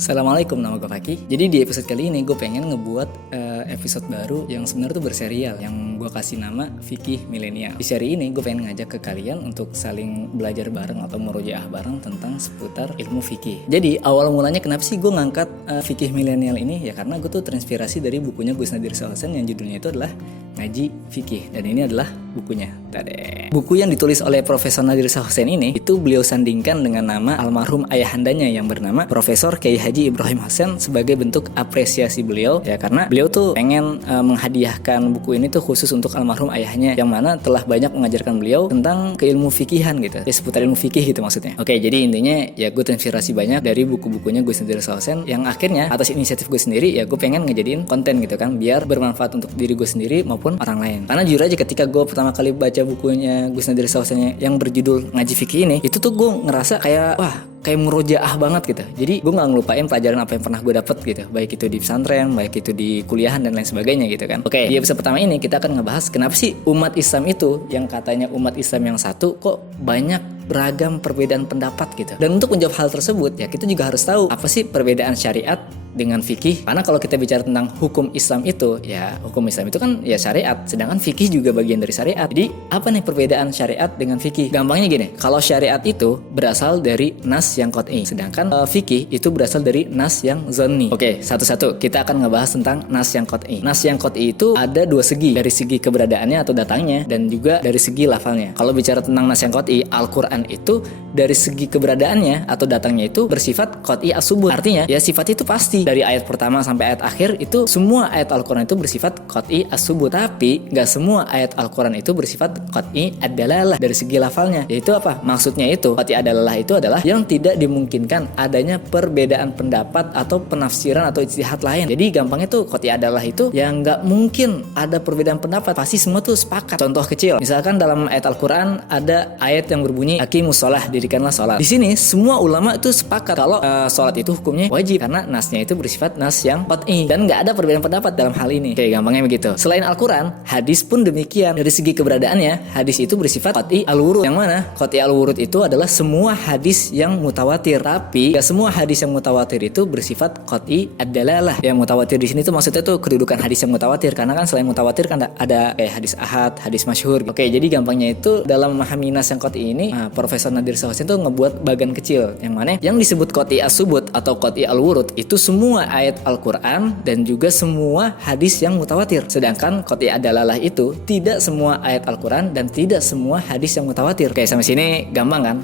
Assalamualaikum, nama gue Faki. Jadi di episode kali ini gue pengen ngebuat episode baru yang sebenarnya tuh berserial, yang gue kasih nama Fikih Milenial. Di seri ini gue pengen ngajak ke kalian untuk saling belajar bareng atau merujaah bareng tentang seputar ilmu fikih. Jadi awal mulanya kenapa sih gue ngangkat Fikih Milenial ini? Ya karena gue tuh terinspirasi dari bukunya Gus Nadir Shalsen yang judulnya itu adalah Ngaji Fikih, dan ini adalah bukunya. Tade. Buku yang ditulis oleh Profesor Nadir Shalsen ini itu beliau sandingkan dengan nama almarhum ayahandanya yang bernama Profesor Kiai Haji Ibrahim Hasan sebagai bentuk apresiasi beliau, ya karena beliau tuh pengen menghadiahkan buku ini tuh khusus untuk almarhum ayahnya yang mana telah banyak mengajarkan beliau tentang keilmu fikihan gitu, ya seputar ilmu fikih gitu maksudnya. Oke, jadi intinya ya gue terinspirasi banyak dari buku-bukunya Gus Nadir Shalsen yang akhirnya atas inisiatif gue sendiri ya gue pengen ngejadiin konten gitu kan biar bermanfaat untuk diri gue sendiri maupun orang lain. Karena jujur aja ketika gue pertama kali baca bukunya Gus Nadir Shalsen yang berjudul Ngaji Fikih ini, itu tuh gue ngerasa kayak kayak murojaah banget gitu. Jadi gue gak ngelupain pelajaran apa yang pernah gue dapet gitu, baik itu di pesantren, baik itu di kuliahan dan lain sebagainya gitu kan. Oke, di episode pertama ini kita akan ngebahas kenapa sih umat Islam itu yang katanya umat Islam yang satu kok banyak beragam perbedaan pendapat gitu. Dan untuk menjawab hal tersebut ya kita juga harus tahu apa sih perbedaan syariat dengan fikih. Karena kalau kita bicara tentang hukum Islam itu, ya hukum Islam itu kan ya syariat, sedangkan fikih juga bagian dari syariat. Jadi apa nih perbedaan syariat dengan fikih? Gampangnya gini, kalau syariat itu berasal dari nas yang qat'i, sedangkan fikih itu berasal dari nas yang zanni. Oke, satu-satu kita akan ngebahas tentang nas yang qat'i. Nas yang qat'i itu ada dua segi, dari segi keberadaannya atau datangnya dan juga dari segi lafalnya. Kalau bicara tentang nas yang qat'i, Al-Quran itu dari segi keberadaannya atau datangnya itu bersifat qat'i as-subut. Artinya ya sifatnya itu pasti. Dari ayat pertama sampai ayat akhir itu semua ayat Al-Quran itu bersifat qat'i as-subut. Tapi gak semua ayat Al-Quran itu bersifat qat'i ad-dalalah dari segi lafalnya. Yaitu apa? Maksudnya itu qat'i ad-dalalah itu adalah yang tidak dimungkinkan adanya perbedaan pendapat atau penafsiran atau ijtihad lain. Jadi gampangnya tuh qat'i ad-dalalah itu yang gak mungkin ada perbedaan pendapat, pasti semua tuh sepakat. Contoh kecil, misalkan dalam ayat Al-Quran ada ayat yang berbunyi aqimus shalah, dirikanlah salat. Di sini semua ulama itu sepakat kalau salat itu hukumnya wajib karena nasnya itu bersifat nas yang qat'i dan nggak ada perbedaan pendapat dalam hal ini. Oke, gampangnya begitu. Selain Al-Quran, hadis pun demikian. Dari segi keberadaannya, hadis itu bersifat qat'i al-wurud. Yang mana qat'i al-wurud itu adalah semua hadis yang mutawatir. Tapi nggak semua hadis yang mutawatir itu bersifat qat'i ad-dalalah. Yang mutawatir di sini tuh maksudnya tuh kedudukan hadis yang mutawatir, karena kan selain mutawatir kan ada kayak hadis ahad, hadis masyhur. Oke, jadi gampangnya itu dalam memahami nas yang qat'i ini, Profesor Nadir Shalsen tuh ngebuat bagan kecil yang mana yang disebut qat'i as-subut atau qat'i al-wurud itu semua ayat Al-Quran dan juga semua hadis yang mutawatir. Sedangkan qat'i ad-dalalah itu tidak semua ayat Al-Quran dan tidak semua hadis yang mutawatir. Oke, sampai sini gampang kan?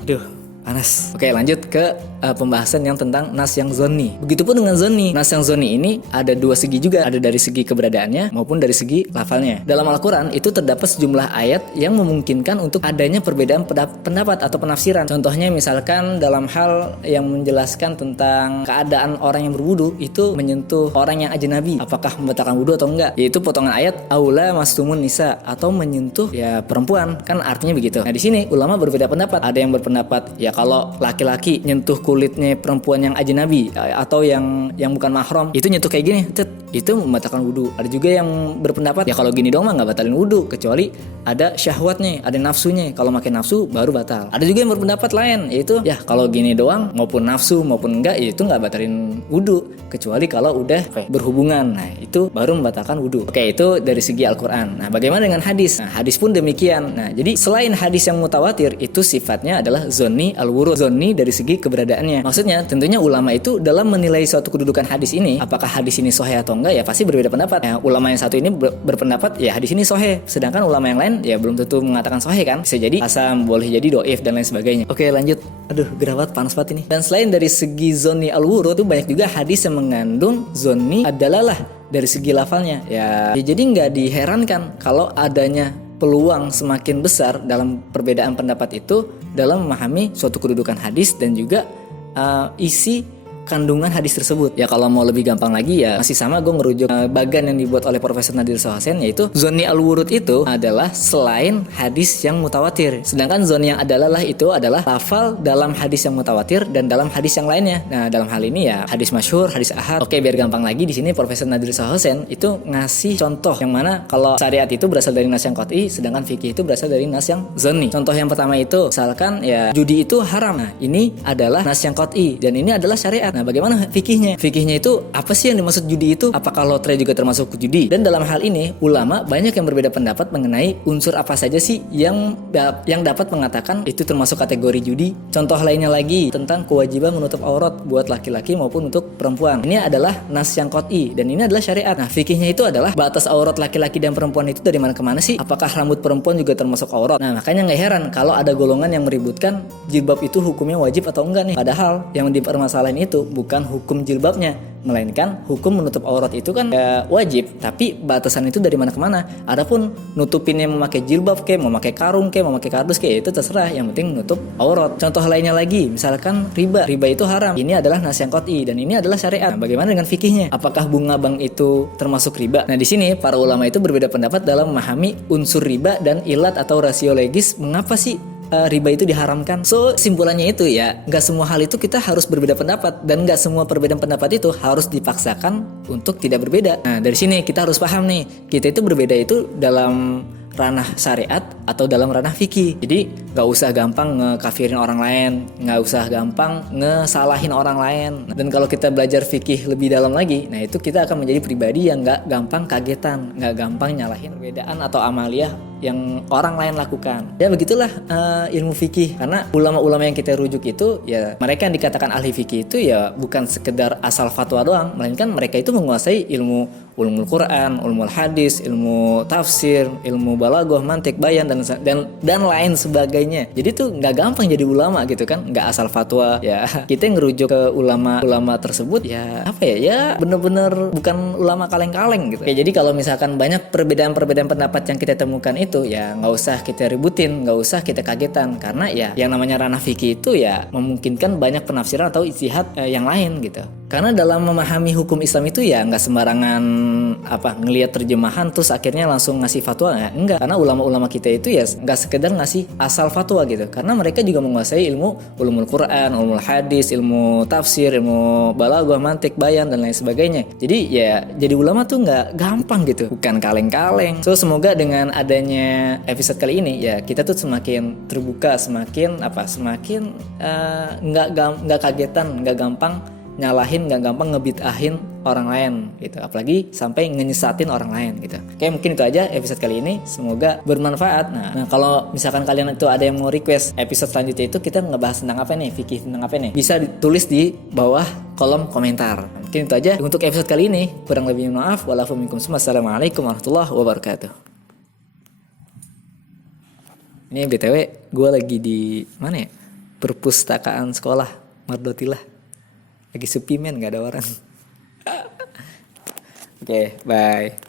Panas. Oke, lanjut ke pembahasan yang tentang nas yang zonni. Begitupun dengan zonni. Nas yang zonni ini ada dua segi juga, ada dari segi keberadaannya maupun dari segi lafalnya. Dalam Al-Quran itu terdapat sejumlah ayat yang memungkinkan untuk adanya perbedaan pendapat atau penafsiran. Contohnya misalkan dalam hal yang menjelaskan tentang keadaan orang yang berwudu itu menyentuh orang yang ajnabi, apakah membatalkan wudu atau enggak? Yaitu potongan ayat aula mastumun nisa, atau menyentuh ya perempuan, kan artinya begitu. Nah, di sini ulama berbeda pendapat. Ada yang berpendapat ya kalau laki-laki nyentuh kulitnya perempuan yang ajnabi atau yang bukan mahram itu nyentuh kayak gini, itu membatalkan wudu. Ada juga yang berpendapat ya kalau gini doang mah nggak batalin wudu kecuali ada syahwatnya, ada nafsunya. Kalau makin nafsu baru batal. Ada juga yang berpendapat lain, yaitu ya kalau gini doang maupun nafsu maupun enggak ya itu nggak batalin wudu kecuali kalau udah berhubungan. Nah itu baru membatalkan wudu. Oke, itu dari segi Al-Quran. Nah bagaimana dengan hadis? Nah hadis pun demikian. Nah jadi selain hadis yang mutawatir itu sifatnya adalah zonni al-wurud, zonni dari segi keberadaannya. Maksudnya tentunya ulama itu dalam menilai suatu kedudukan hadis ini, apakah hadis ini sahih atau enggak ya pasti berbeda pendapat. Nah, ulama yang satu ini berpendapat ya hadis ini sahih, sedangkan ulama yang lain ya belum tentu mengatakan sahih kan. Bisa jadi hasan, boleh jadi dhaif dan lain sebagainya. Oke, lanjut. Aduh, gerawat panas banget ini. Dan selain dari segi zonni al-wurud itu banyak juga hadis yang mengandung zonni ad-dalalah dari segi lafalnya. Ya jadi nggak diherankan kalau adanya peluang semakin besar dalam perbedaan pendapat itu dalam memahami suatu kedudukan hadis dan juga isi kandungan hadis tersebut. Ya kalau mau lebih gampang lagi ya masih sama gue ngerujuk bagan yang dibuat oleh Profesor Nadir Shalsen, yaitu zonni al-wurud itu adalah selain hadis yang mutawatir. Sedangkan zonni yang adalah itu adalah lafal dalam hadis yang mutawatir dan dalam hadis yang lainnya. Nah dalam hal ini ya hadis masyhur, hadis ahad. Oke, biar gampang lagi di sini Profesor Nadir Shalsen itu ngasih contoh yang mana kalau syariat itu berasal dari nas yang qat'i, sedangkan fikih itu berasal dari nas yang zonni. Contoh yang pertama itu misalkan ya judi itu haram. Nah ini adalah nas yang qat'i dan ini adalah syariat. Nah, bagaimana fikihnya? Fikihnya itu apa sih yang dimaksud judi itu? Apakah lotre juga termasuk judi? Dan dalam hal ini ulama banyak yang berbeda pendapat mengenai unsur apa saja sih yang dapat mengatakan itu termasuk kategori judi. Contoh lainnya lagi tentang kewajiban menutup aurat buat laki-laki maupun untuk perempuan. Ini adalah nas yang qot'i dan ini adalah syariat. Nah, fikihnya itu adalah batas aurat laki-laki dan perempuan itu dari mana ke mana sih? Apakah rambut perempuan juga termasuk aurat? Nah, makanya nggak heran kalau ada golongan yang meributkan jilbab itu hukumnya wajib atau enggak nih. Padahal yang dipermasalahin itu bukan hukum jilbabnya, melainkan hukum menutup aurat itu kan ya wajib, tapi batasan itu dari mana ke mana. Adapun nutupinnya memakai jilbab kayak, mau pakai karung kayak, mau pakai kardus kayak, itu terserah, yang penting menutup aurat. Contoh lainnya lagi, misalkan riba itu haram. Ini adalah nas yang qot'i dan ini adalah syariat. Nah, bagaimana dengan fikihnya? Apakah bunga bank itu termasuk riba? Nah, di sini para ulama itu berbeda pendapat dalam memahami unsur riba dan ilat atau rasio legis mengapa sih riba itu diharamkan. So, simpulannya itu ya, nggak semua hal itu kita harus berbeda pendapat dan nggak semua perbedaan pendapat itu harus dipaksakan untuk tidak berbeda. Nah, dari sini kita harus paham nih, kita itu berbeda itu dalam ranah syariat atau dalam ranah fikih. Jadi nggak usah gampang ngekafirin orang lain, nggak usah gampang ngesalahin orang lain. Dan kalau kita belajar fikih lebih dalam lagi, nah itu kita akan menjadi pribadi yang nggak gampang kagetan, nggak gampang nyalahin perbedaan atau amaliyah yang orang lain lakukan. Ya begitulah ilmu fikih. Karena ulama-ulama yang kita rujuk itu ya mereka yang dikatakan ahli fikih itu ya bukan sekedar asal fatwa doang, melainkan mereka itu menguasai ilmu ulumul Quran, ulumul hadis, ilmu tafsir, ilmu balaghah, mantik, bayan dan lain sebagainya. Jadi tuh nggak gampang jadi ulama gitu kan, nggak asal fatwa. Ya kita ngerujuk ke ulama tersebut ya apa ya? Ya bener-bener bukan ulama kaleng-kaleng gitu. Ya jadi kalau misalkan banyak perbedaan pendapat yang kita temukan itu ya nggak usah kita ributin, nggak usah kita kagetan, karena ya yang namanya ranah fikih itu ya memungkinkan banyak penafsiran atau ijtihad yang lain gitu. Karena dalam memahami hukum Islam itu ya nggak sembarangan ngelihat terjemahan terus akhirnya langsung ngasih fatwa, ya enggak. Karena ulama-ulama kita itu ya nggak sekedar ngasih asal fatwa gitu, karena mereka juga menguasai ilmu ulumul Quran, ulumul hadis, ilmu tafsir, ilmu balaghah, mantik, bayan dan lain sebagainya. Jadi ya jadi ulama tuh nggak gampang gitu, bukan kaleng-kaleng. So semoga dengan adanya episode kali ini ya kita tuh semakin terbuka, semakin nggak kagetan, nggak gampang nyalahin, nggak gampang ngebid'ahin orang lain gitu, apalagi sampai ngenyesatin orang lain gitu. Oke, mungkin itu aja episode kali ini, semoga bermanfaat. Nah kalau misalkan kalian itu ada yang mau request episode selanjutnya itu kita ngebahas tentang apa nih, fikih tentang apa nih, bisa ditulis di bawah kolom komentar. Mungkin itu aja untuk episode kali ini, kurang lebih maaf. Walafu minkum semua. Assalamualaikum warahmatullahi wabarakatuh. Ini BTW gue lagi di mana ya, perpustakaan sekolah Mardotilah. Lagi sepi men, gak ada orang. Oke, bye.